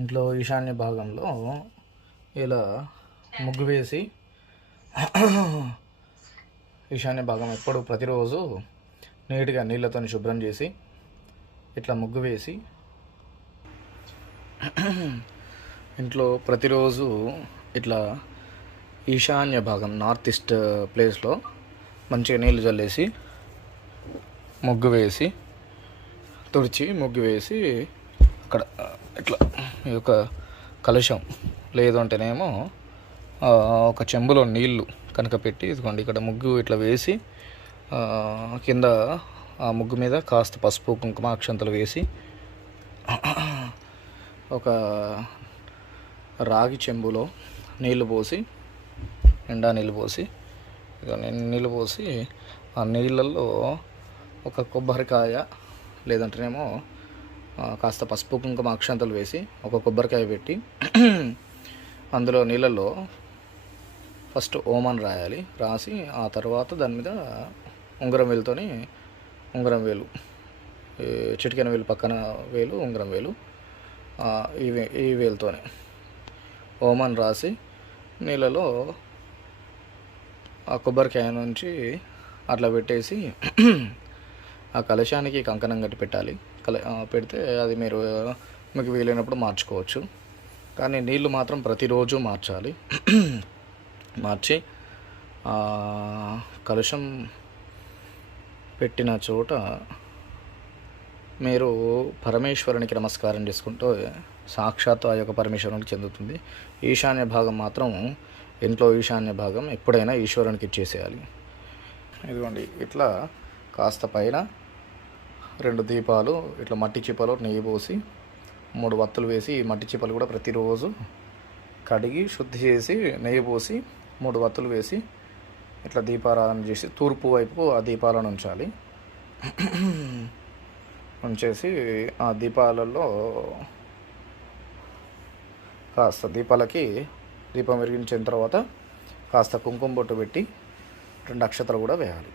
ఇంట్లో ఈశాన్య భాగంలో ఇలా ముగ్గు వేసి ఈశాన్య భాగం ఎప్పుడు ప్రతిరోజు నీట్గా నీళ్ళతో శుభ్రం చేసి ఇట్లా ముగ్గు వేసి ఇంట్లో ప్రతిరోజు ఇట్లా ఈశాన్య భాగం నార్త్ ఈస్ట్ ప్లేస్లో మంచిగా నీళ్ళు చల్లేసి ముగ్గు వేసి తుడిచి ముగ్గు వేసి అక్కడ ఇట్లా ఈ యొక్క కలుషం లేదు అంటేనేమో ఒక చెంబులో నీళ్ళు కనుక పెట్టి ఇదిగోండి ఇక్కడ ముగ్గు ఇట్లా వేసి కింద ఆ ముగ్గు మీద కాస్త పసుపు కుంకుమ అక్షంతలు వేసి ఒక రాగి చెంబులో నీళ్ళు పోసి నిండా నీళ్ళు పోసి నీళ్ళు పోసి ఆ నీళ్ళల్లో ఒక కొబ్బరికాయ లేదంటేనేమో కాస్త పసుపు కుంకుమ అక్షంతలు వేసి ఒక కొబ్బరికాయ పెట్టి అందులో నీళ్ళల్లో ఫస్ట్ ఓమన్ రాయాలి. రాసి ఆ తర్వాత దాని మీద ఉంగరం వేలుతోని ఉంగరం వేలు చిటికెన వేలు పక్కన వేలు ఉంగరం వేలు ఈ వేలుతోనే ఓమన్ రాసి నీళ్ళలో ఆ కొబ్బరికాయ నుంచి అట్లా పెట్టేసి ఆ కలశానికి కంకణం కట్టి పెట్టాలి. పెడితే అది మీకు వీలైనప్పుడు మార్చుకోవచ్చు. కానీ నీళ్ళు మాత్రం ప్రతిరోజు మార్చాలి. మార్చి కలశం పెట్టిన చోట మీరు పరమేశ్వరునికి నమస్కారం చేసుకుంటూ సాక్షాత్తు ఆ యొక్క పరమేశ్వరునికి చెందుతుంది. ఈశాన్య భాగం మాత్రం ఇంట్లో ఈశాన్య భాగం ఎప్పుడైనా ఈశ్వరునికి ఇచ్చేసేయాలి. ఇదిగోండి ఇట్లా కాస్త పైన 2 దీపాలు ఇట్లా మట్టి చిప్పలో నెయ్యి పోసి 3 వత్తులు వేసి ఈ మట్టి చిప్పలు కూడా ప్రతిరోజు కడిగి శుద్ధి చేసి నెయ్యి పోసి 3 వత్తులు వేసి ఇట్లా దీపారాధన చేసి తూర్పు వైపు ఆ దీపాలను ఉంచాలి. ఉంచేసి ఆ దీపాలలో కాస్త దీపాలకి దీపం వెలిగించిన తర్వాత కాస్త కుంకుమ బొట్టు పెట్టి 2 అక్షతలు కూడా వేయాలి.